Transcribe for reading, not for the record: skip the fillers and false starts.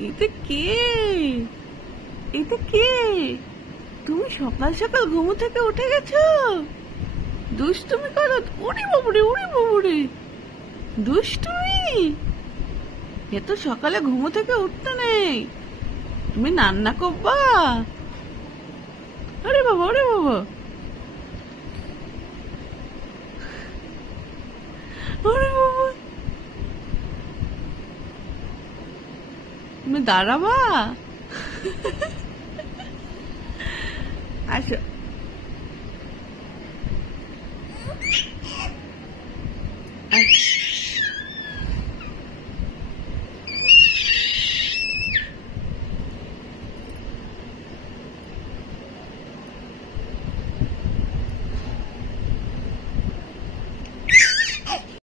এটা কে? এটা কে? তুমি সকাল সকাল ঘুম থেকে উঠে গেছো? দুষ্টুমি করো? ওরে বাবুরে, ওরে বাবুরে, দুষ্টুমি! এত সকালে ঘুম থেকে উঠতে নেই। তুমি রান্না করবা? আরে বাবা, আরে বাবা, আরে বাবা, তুমি দাঁড়াবা? আসো। আচ্ছা।